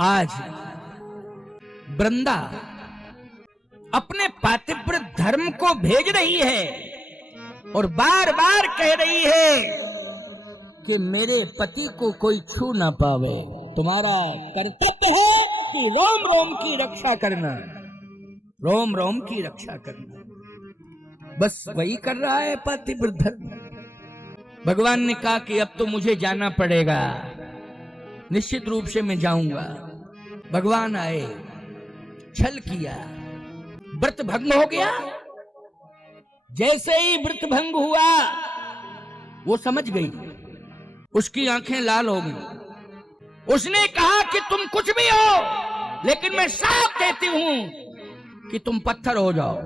आज वृंदा अपने पातिव्र धर्म को भेज रही है और बार बार कह रही है कि मेरे पति को कोई छू ना पावे। तुम्हारा कर्तव्य है कि रोम रोम की रक्षा करना, रोम रोम की रक्षा करना। बस वही कर रहा है पातिव्र धर्म। भगवान ने कहा कि अब तो मुझे जाना पड़ेगा, निश्चित रूप से मैं जाऊंगा। भगवान आए, छल किया, व्रत भंग हो गया। जैसे ही व्रत भंग हुआ वो समझ गई, उसकी आंखें लाल हो गई। उसने कहा कि तुम कुछ भी हो, लेकिन मैं साफ कहती हूं कि तुम पत्थर हो जाओ।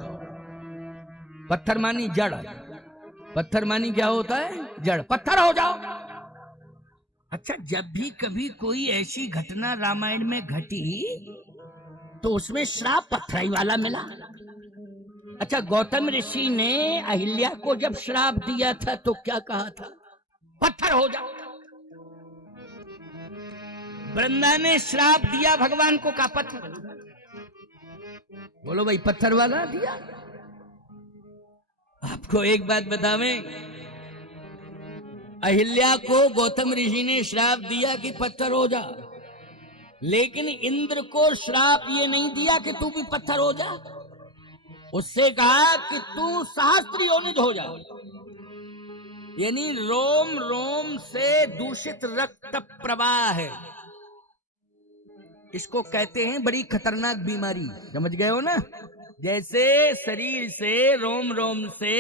पत्थर मानी जड़, पत्थर मानी क्या होता है? जड़। पत्थर हो जाओ। अच्छा, जब भी कभी कोई ऐसी घटना रामायण में घटी तो उसमें श्राप पत्थराई वाला मिला। अच्छा, गौतम ऋषि ने अहिल्या को जब श्राप दिया था तो क्या कहा था? पत्थर हो जाओ। वृंदा ने श्राप दिया भगवान को, कहा पत्थर। बोलो भाई, पत्थर वाला दिया। आपको एक बात बतावें, अहिल्या को गौतम ऋषि ने श्राप दिया कि पत्थर हो जा, लेकिन इंद्र को श्राप ये नहीं दिया कि तू भी पत्थर हो जा। उससे कहा कि तू सहस्त्र योनिज हो जा, यानी रोम रोम से दूषित रक्त प्रवाह है। इसको कहते हैं बड़ी खतरनाक बीमारी, समझ गए हो ना? जैसे शरीर से, रोम रोम से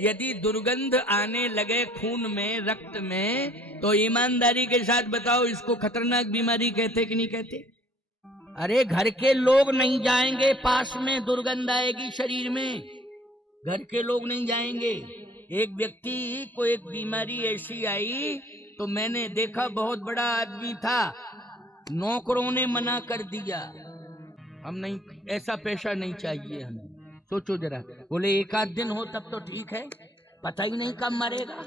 यदि दुर्गंध आने लगे खून में, रक्त में, तो ईमानदारी के साथ बताओ इसको खतरनाक बीमारी कहते कि नहीं कहते? अरे घर के लोग नहीं जाएंगे पास में, दुर्गंध आएगी शरीर में, घर के लोग नहीं जाएंगे। एक व्यक्ति को एक बीमारी ऐसी आई तो मैंने देखा, बहुत बड़ा आदमी था, नौकरों ने मना कर दिया, हम नहीं, ऐसा पेशा नहीं चाहिए हमें। सोचो जरा, बोले एक आध दिन हो तब तो ठीक है, पता ही नहीं कब मरेगा,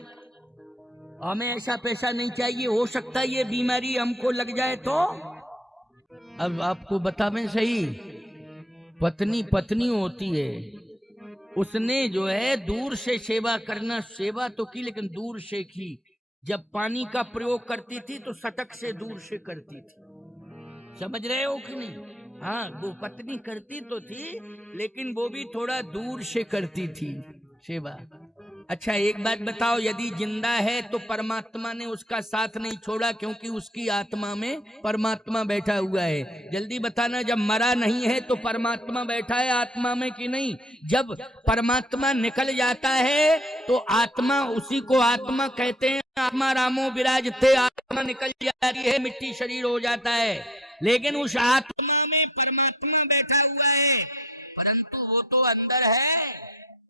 हमें ऐसा पेशा नहीं चाहिए, हो सकता है ये बीमारी हमको लग जाए तो। अब आपको बतावें सही, पत्नी पत्नी होती है, उसने जो है दूर से सेवा करना, सेवा तो की लेकिन दूर से की। जब पानी का प्रयोग करती थी तो सटक से दूर से करती थी, समझ रहे हो कि नहीं? हाँ, वो पत्नी करती तो थी लेकिन वो भी थोड़ा दूर से करती थी सेवा। अच्छा, एक बात बताओ, यदि जिंदा है तो परमात्मा ने उसका साथ नहीं छोड़ा, क्योंकि उसकी आत्मा में परमात्मा बैठा हुआ है। जल्दी बताना, जब मरा नहीं है तो परमात्मा बैठा है आत्मा में कि नहीं? जब परमात्मा निकल जाता है तो आत्मा, उसी को आत्मा कहते हैं। आत्मा रामो विराजते, आत्मा निकल जाती है, मिट्टी शरीर हो जाता है, लेकिन उस आत्मा में परमात्मा बैठा हुआ है, परंतु वो तो अंदर है।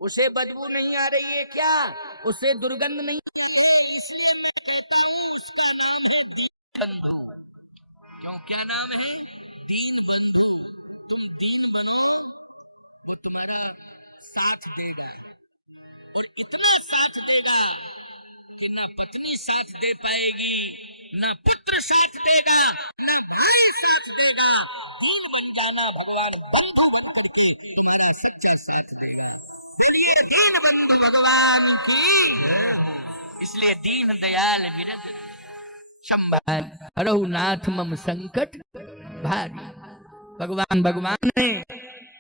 उसे बदबू नहीं आ रही है क्या? उसे दुर्गंध नहीं? क्यों, क्या नाम है? दीन बंधु। तुम दीन बनो तो तुम्हारा साथ देगा, और इतना साथ देगा कि ना पत्नी साथ दे पाएगी, ना पुत्र साथ देगा, ना भाई साथ देगा। दीन बन जाना, भगवान बंधु बन करके तुम्हारा सच्चा साथ देगा। भगवान की, इसलिए दीन दयाल बिरद संभाल, रघुनाथ मम संकट भारी। भगवान भगवान ने,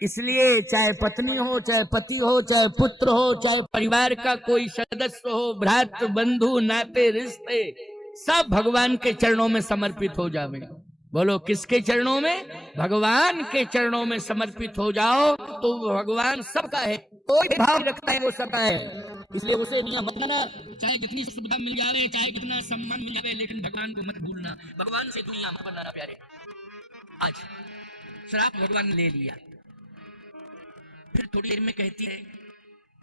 इसलिए चाहे पत्नी हो, चाहे पति हो, चाहे पुत्र हो, चाहे परिवार का कोई सदस्य हो, भ्रात बंधु नाते रिश्ते, सब भगवान के चरणों में समर्पित हो जावे। बोलो किसके चरणों में? भगवान के चरणों में समर्पित हो जाओ तो भगवान सबका है, कोई भाव रखता है वो सबका है। इसलिए उसे दुनिया मत भूलना, चाहे कितनी सुविधा मिल जावे, चाहे कितना सम्मान मिल जावे, लेकिन भगवान को मत भूलना, भगवान से दुनिया मत बनाना प्यारे। आज श्राप भगवान ने ले लिया, फिर थोड़ी देर में कहती है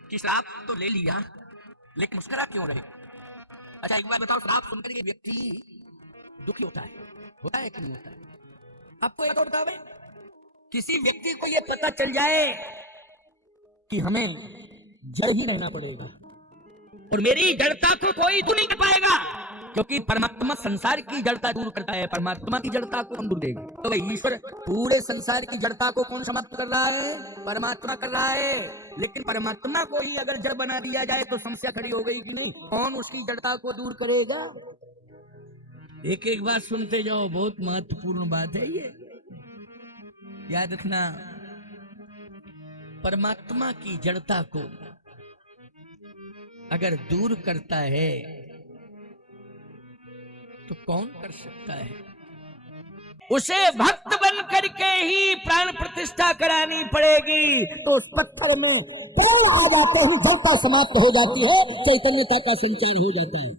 कि श्राप तो ले लिया लेकिन मुस्कुरा क्यों रहे? अच्छा, एक बार बताओ, श्राप सुनकर के व्यक्ति दुखी होता है कि नहीं होता है? आपको एक और बताओ, किसी व्यक्ति को यह पता चल जाए कि हमें जड़ ही रहना पड़ेगा और मेरी जड़ता को कोई तो नहीं कर पाएगा, क्योंकि परमात्मा संसार की जड़ता दूर करता है, परमात्मा की जड़ता को हम दूर देगा। तो भाई ईश्वर पूरे संसार की जड़ता को कौन समाप्त कर रहा है? परमात्मा कर रहा है। लेकिन परमात्मा को ही अगर जड़ बना दिया जाए तो समस्या खड़ी हो गई कि नहीं? कौन उसकी जड़ता को दूर करेगा? एक एक बात सुनते जाओ, बहुत महत्वपूर्ण बात है ये, याद रखना। परमात्मा की जड़ता को अगर दूर करता है तो कौन कर सकता है? उसे भक्त बन करके ही प्राण प्रतिष्ठा करानी पड़ेगी। तो उस पत्थर में प्राण आ जाते ही जड़ता समाप्त हो जाती है, चैतन्यता का संचार हो जाता है।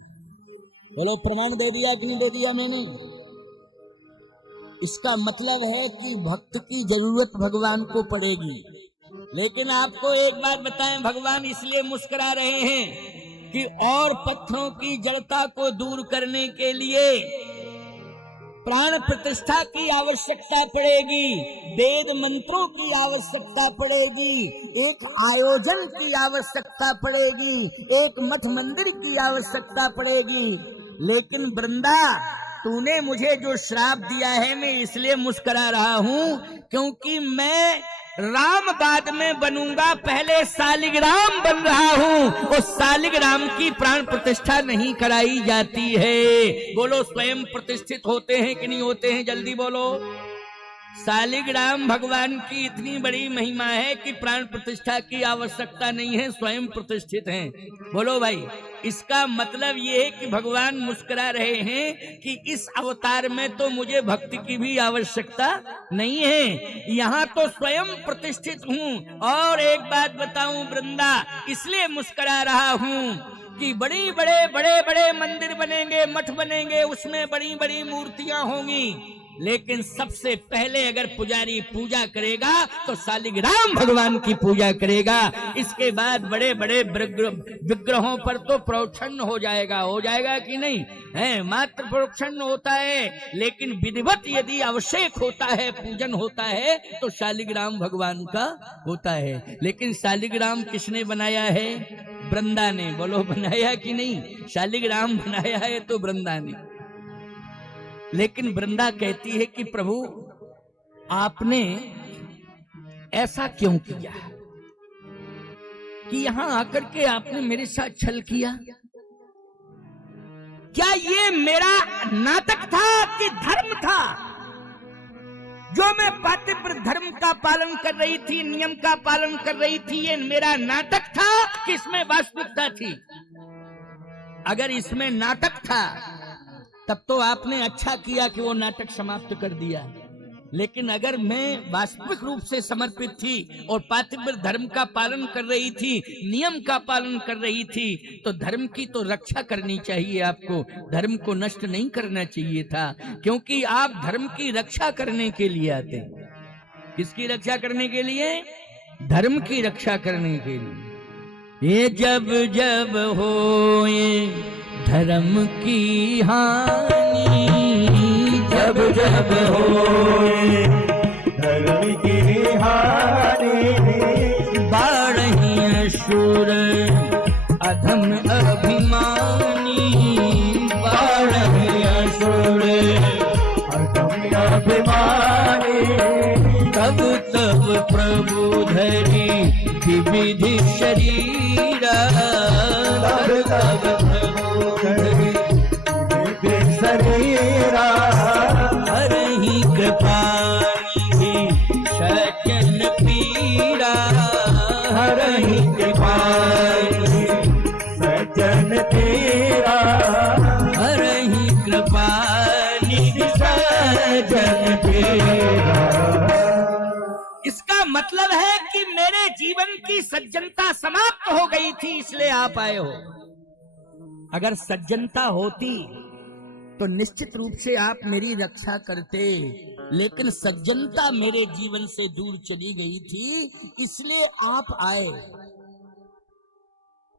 बोलो प्रमाण दे दिया कि नहीं दे दिया मैंने? इसका मतलब है कि भक्त की जरूरत भगवान को पड़ेगी। लेकिन आपको एक बात बताएं, भगवान इसलिए मुस्कुरा रहे हैं कि और पत्थरों की जड़ता को दूर करने के लिए प्राण प्रतिष्ठा की आवश्यकता पड़ेगी, वेद मंत्रों की आवश्यकता पड़ेगी, एक आयोजन की आवश्यकता पड़ेगी, एक मठ मंदिर की आवश्यकता पड़ेगी। लेकिन वृंदा, तूने मुझे जो श्राप दिया है, मैं इसलिए मुस्कुरा रहा हूं क्योंकि मैं राम बाद में बनूंगा, पहले सालिग्राम बन रहा हूं। उस सालिग्राम की प्राण प्रतिष्ठा नहीं कराई जाती है। बोलो स्वयं प्रतिष्ठित होते हैं कि नहीं होते हैं? जल्दी बोलो। सालिग्राम भगवान की इतनी बड़ी महिमा है कि प्राण प्रतिष्ठा की आवश्यकता नहीं है, स्वयं प्रतिष्ठित हैं। बोलो भाई, इसका मतलब ये है कि भगवान मुस्कुरा रहे हैं कि इस अवतार में तो मुझे भक्ति की भी आवश्यकता नहीं है, यहाँ तो स्वयं प्रतिष्ठित हूँ। और एक बात बताऊं वृंदा, इसलिए मुस्कुरा रहा हूँ कि बड़े बड़े मंदिर बनेंगे, मठ बनेंगे, उसमें बड़ी बड़ी मूर्तियां होंगी, लेकिन सबसे पहले अगर पुजारी पूजा करेगा तो सालिग्राम भगवान की पूजा करेगा। इसके बाद बड़े बड़े विग्रहों पर तो प्रोक्षण हो जाएगा कि नहीं है? मात्र प्रोक्षण होता है, लेकिन विधिवत यदि आवश्यक होता है, पूजन होता है, तो शालिग्राम भगवान का होता है। लेकिन शालिग्राम किसने बनाया है? वृंदा ने। बोलो बनाया कि नहीं? शालिग्राम बनाया है तो वृंदा ने। लेकिन वृंदा कहती है कि प्रभु आपने ऐसा क्यों किया कि यहां आकर के आपने मेरे साथ छल किया? क्या ये मेरा नाटक था कि धर्म था? जो मैं पातिव्रत धर्म का पालन कर रही थी, नियम का पालन कर रही थी, ये मेरा नाटक था कि इसमें वास्तविकता थी? अगर इसमें नाटक था तब तो आपने अच्छा किया कि वो नाटक समाप्त कर दिया। लेकिन अगर मैं वास्तविक रूप से समर्पित थी और पातिव्रत धर्म का पालन कर रही थी, नियम का पालन कर रही थी, तो धर्म की तो रक्षा करनी चाहिए आपको, धर्म को नष्ट नहीं करना चाहिए था। क्योंकि आप धर्म की रक्षा करने के लिए आते हैं। किसकी रक्षा करने के लिए? धर्म की रक्षा करने के लिए। ये जब जब होए धर्म की हानि, जब जब होए धर्म की हानि, बाढ़ही असुर अधम अभिमानी, बाढ़ही असुर अधम अभिमानी, तब तब प्रभु धरी विविधि शरीरा, तब तब शरीरा, हरहि कृपानिधि सज्जन पीरा, हरहि कृपानिधि सज्जन पीरा, हरहि कृपानिधि सज्जन पीरा। इसका मतलब है कि मेरे जीवन की सज्जनता समाप्त हो गई थी, इसलिए आप आए हो। अगर सज्जनता होती तो निश्चित रूप से आप मेरी रक्षा करते, लेकिन सज्जनता मेरे जीवन से दूर चली गई थी, इसलिए आप आए।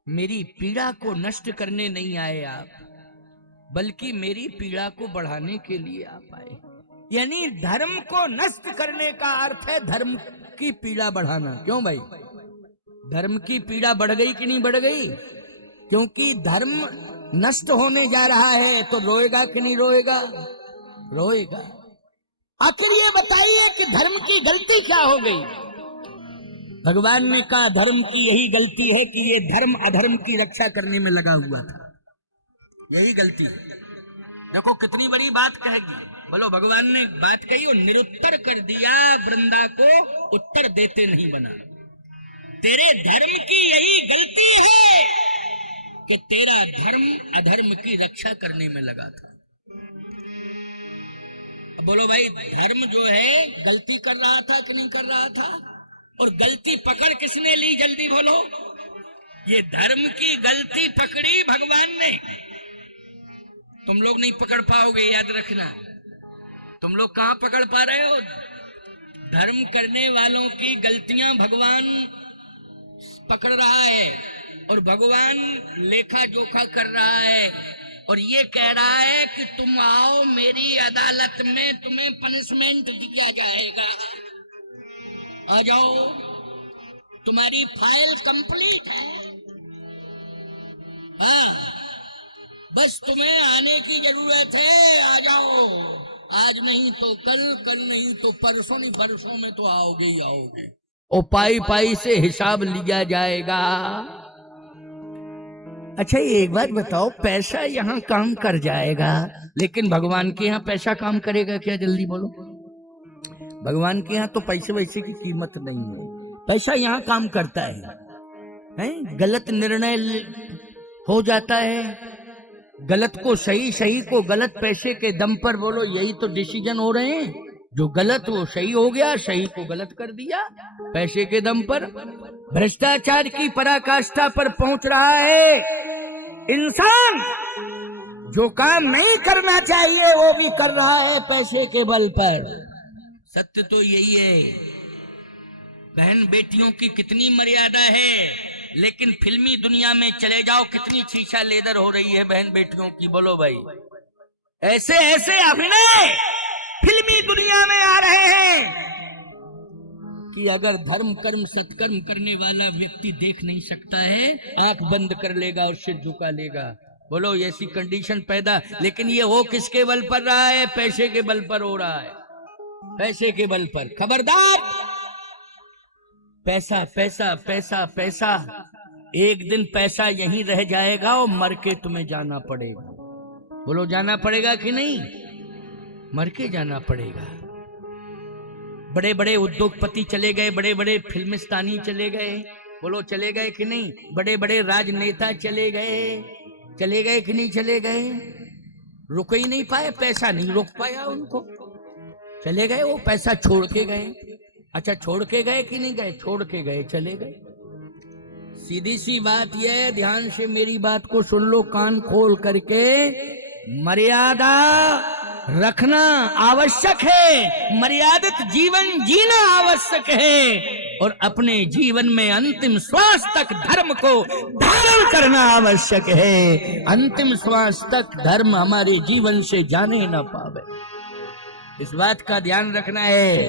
मेरी पीड़ा को नष्ट करने नहीं आए आप, बल्कि मेरी पीड़ा को बढ़ाने के लिए आप आए। यानी धर्म को नष्ट करने का अर्थ है धर्म की पीड़ा बढ़ाना। क्यों भाई? धर्म की पीड़ा बढ़ गई कि नहीं बढ़ गई? क्योंकि धर्म नष्ट होने जा रहा है तो रोएगा कि नहीं रोएगा? रोएगा। आखिर ये बताइए कि धर्म की गलती क्या हो गई? भगवान ने कहा धर्म की यही गलती है कि ये धर्म अधर्म की रक्षा करने में लगा हुआ था, यही गलती है। देखो कितनी बड़ी बात कहेगी। बोलो, भगवान ने बात कही और निरुत्तर कर दिया, वृंदा को उत्तर देते नहीं बना। तेरे धर्म की यही गलती है कि तेरा धर्म अधर्म की रक्षा करने में लगा था। अब बोलो भाई, धर्म जो है गलती कर रहा था कि नहीं कर रहा था? और गलती पकड़ किसने ली? जल्दी बोलो। ये धर्म की गलती पकड़ी भगवान ने। तुम लोग नहीं पकड़ पाओगे, याद रखना। तुम लोग कहां पकड़ पा रहे हो? धर्म करने वालों की गलतियां भगवान पकड़ रहा है और भगवान लेखा जोखा कर रहा है और ये कह रहा है कि तुम आओ मेरी अदालत में, तुम्हें पनिशमेंट दिया जाएगा। आ जाओ, तुम्हारी फाइल कंप्लीट है। हाँ, बस तुम्हें आने की जरूरत है, आ जाओ। आज नहीं तो कल, कल नहीं तो परसों, नहीं परसों में तो आओगे ही आओगे। ओ पाई पाई से हिसाब लिया जाएगा। अच्छा, ये एक बात बताओ, पैसा यहाँ काम कर जाएगा, लेकिन भगवान के यहाँ पैसा काम करेगा क्या? जल्दी बोलो। भगवान के यहाँ तो पैसे वैसे की कीमत नहीं है। पैसा यहाँ काम करता है? गलत निर्णय हो जाता है, गलत को सही, सही को गलत, पैसे के दम पर। बोलो, यही तो डिसीजन हो रहे हैं। जो गलत वो सही हो गया, सही को गलत कर दिया पैसे के दम पर। भ्रष्टाचार की पराकाष्ठा पर पहुंच रहा है इंसान। जो काम नहीं करना चाहिए वो भी कर रहा है पैसे के बल पर। सत्य तो यही है। बहन बेटियों की कितनी मर्यादा है, लेकिन फिल्मी दुनिया में चले जाओ, कितनी छीछा लेदर हो रही है बहन बेटियों की। बोलो भाई, ऐसे ऐसे अभिनय फिल्मी दुनिया में आ रहे हैं कि अगर धर्म कर्म सत्कर्म करने वाला व्यक्ति देख नहीं सकता है, आंख बंद कर लेगा और सिर झुका लेगा। बोलो, ऐसी कंडीशन पैदा। लेकिन ये हो किसके बल पर रहा है? पैसे के बल पर हो रहा है, पैसे के बल पर। खबरदार, पैसा पैसा पैसा पैसा। एक दिन पैसा यहीं रह जाएगा और मर के तुम्हें जाना पड़ेगा। बोलो, जाना पड़ेगा कि नहीं? मर के जाना पड़ेगा। बड़े बड़े उद्योगपति चले गए, बड़े बड़े फिल्मिस्तानी चले गए। बोलो, चले गए कि नहीं? बड़े बड़े राजनेता चले गए, चले गए कि नहीं चले गए? रुक ही नहीं पाए, पैसा नहीं रोक पाया उनको, चले गए। वो पैसा छोड़ के गए। अच्छा, छोड़ के गए कि नहीं गए? छोड़ के गए, चले गए। सीधी सी बात यह है, ध्यान से मेरी बात को सुन लो कान खोल करके। मर्यादा रखना आवश्यक है, मर्यादित जीवन जीना आवश्यक है और अपने जीवन में अंतिम श्वास तक धर्म को धारण करना आवश्यक है। अंतिम श्वास तक धर्म हमारे जीवन से जाने न पावे, इस बात का ध्यान रखना है।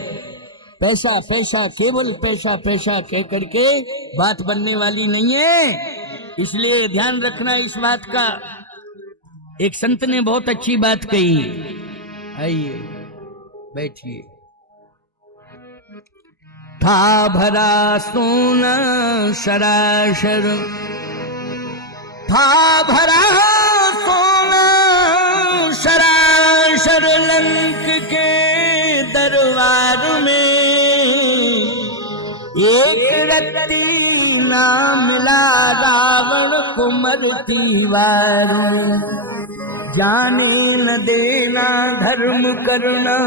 पैसा पैसा, केवल पैसा पैसा कह करके बात बनने वाली नहीं है, इसलिए ध्यान रखना इस बात का। एक संत ने बहुत अच्छी बात कही, आइए बैठिए। था भरा सोना सरासर, था भरा सोना सरासर लंक के दरबार में, एक रत्ती ना मिला रावण को मरती वार। जाने न देना धर्म करना,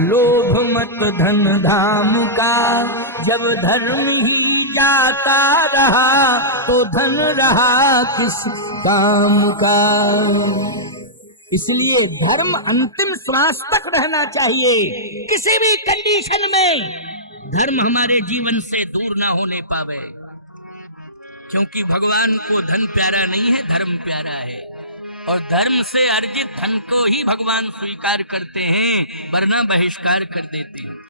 लोभ मत धन धाम का। जब धर्म ही जाता रहा तो धन रहा किस काम का। इसलिए धर्म अंतिम श्वास तक रहना चाहिए। किसी भी कंडीशन में धर्म हमारे जीवन से दूर ना होने पावे, क्योंकि भगवान को धन प्यारा नहीं है, धर्म प्यारा है। और धर्म से अर्जित धन को ही भगवान स्वीकार करते हैं, वरना बहिष्कार कर देते हैं।